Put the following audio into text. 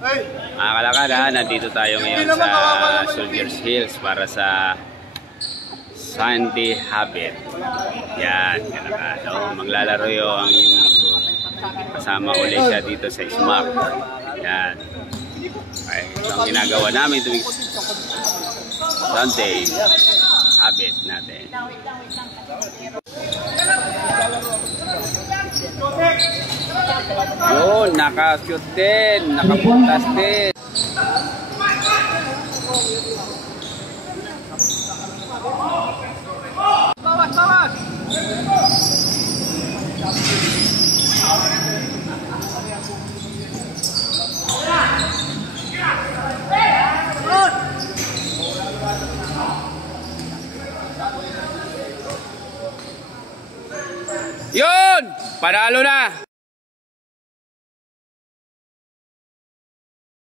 Mga kalakad, nandito tayo ngayon sa Soldiers Hills para sa Sunday Habit. Yan, kalakad. Maglalaro yung lingkod. Kasama ulit siya dito sa Smart. Yan. Okay, ito ang ginagawa namin tuwing Sunday Habit natin. Yun, naka-shoot din, nakapuntas din. Bawas, bawas! Yun! Panalo na!